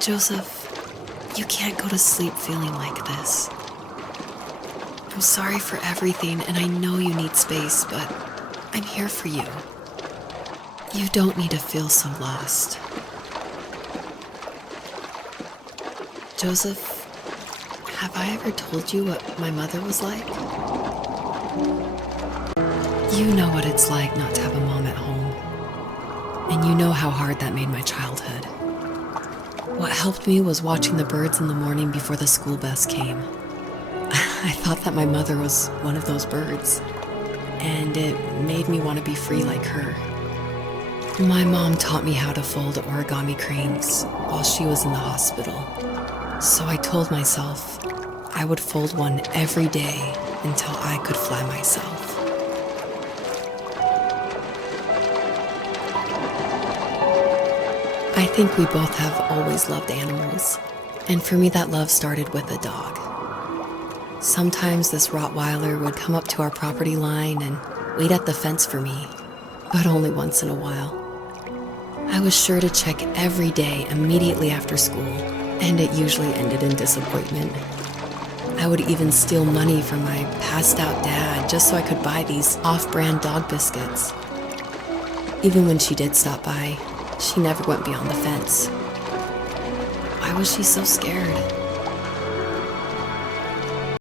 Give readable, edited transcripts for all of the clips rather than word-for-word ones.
Joseph, you can't go to sleep feeling like this. I'm sorry for everything, and I know you need space, but I'm here for you. You don't need to feel so lost. Joseph, have I ever told you what my mother was like? You know what it's like not to have a mom at home, and you know how hard that made my childhood. What helped me was watching the birds in the morning before the school bus came. I thought that my mother was one of those birds, and it made me want to be free like her. My mom taught me how to fold origami cranes while she was in the hospital, so I told myself I would fold one every day until I could fly myself. I think we both have always loved animals, and for me that love started with a dog. Sometimes this Rottweiler would come up to our property line and wait at the fence for me, but only once in a while. I was sure to check every day immediately after school, and it usually ended in disappointment. I would even steal money from my passed-out dad just so I could buy these off-brand dog biscuits. Even when she did stop by, she never went beyond the fence. Why was she so scared?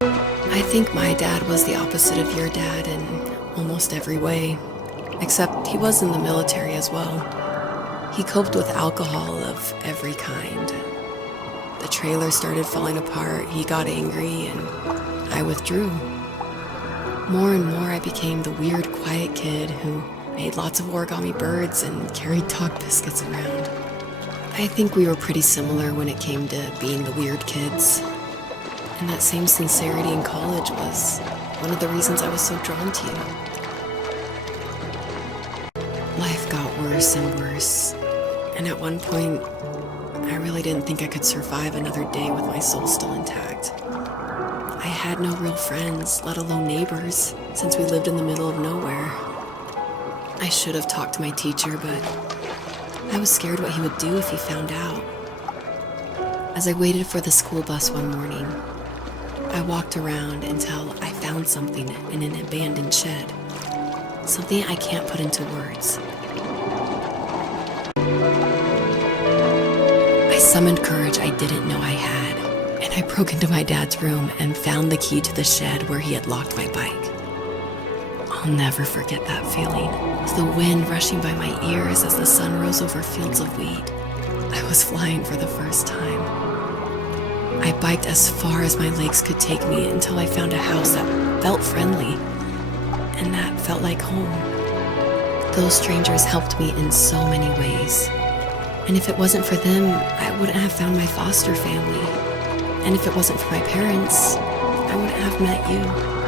I think my dad was the opposite of your dad in almost every way, except he was in the military as well. He coped with alcohol of every kind. The trailer started falling apart, he got angry, and I withdrew. More and more I became the weird, quiet kid who made lots of origami birds and carried dog biscuits around. I think we were pretty similar when it came to being the weird kids. And that same sincerity in college was one of the reasons I was so drawn to you. Life got worse and worse, and at one point, I really didn't think I could survive another day with my soul still intact. I had no real friends, let alone neighbors, since we lived in the middle of nowhere. I should have talked to my teacher, but I was scared what he would do if he found out. As I waited for the school bus one morning, I walked around until I found something in an abandoned shed. Something I can't put into words. I summoned courage I didn't know I had, and I broke into my dad's room and found the key to the shed where he had locked my bike. I'll never forget that feeling. The wind rushing by my ears as the sun rose over fields of wheat. I was flying for the first time. I biked as far as my legs could take me until I found a house that felt friendly and that felt like home. Those strangers helped me in so many ways. And if it wasn't for them, I wouldn't have found my foster family. And if it wasn't for my parents, I wouldn't have met you.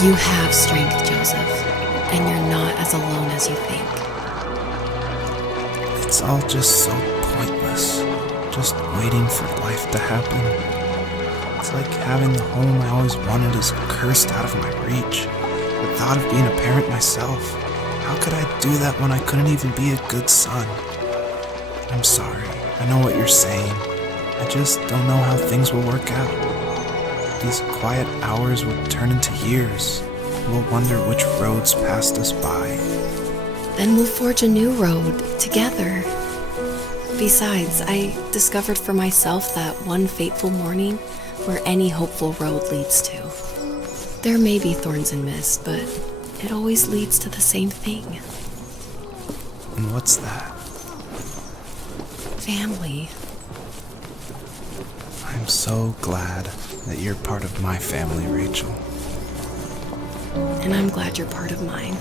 You have strength, Joseph, and you're not as alone as you think. It's all just so pointless, just waiting for life to happen. It's like having the home I always wanted is cursed out of my reach. The thought of being a parent myself, how could I do that when I couldn't even be a good son? I'm sorry, I know what you're saying. I just don't know how things will work out. These quiet hours will turn into years. We'll wonder which roads passed us by. Then we'll forge a new road together. Besides, I discovered for myself that one fateful morning where any hopeful road leads to. There may be thorns and mist, but it always leads to the same thing. And what's that? Family. I'm so glad that you're part of my family, Rachel. And I'm glad you're part of mine.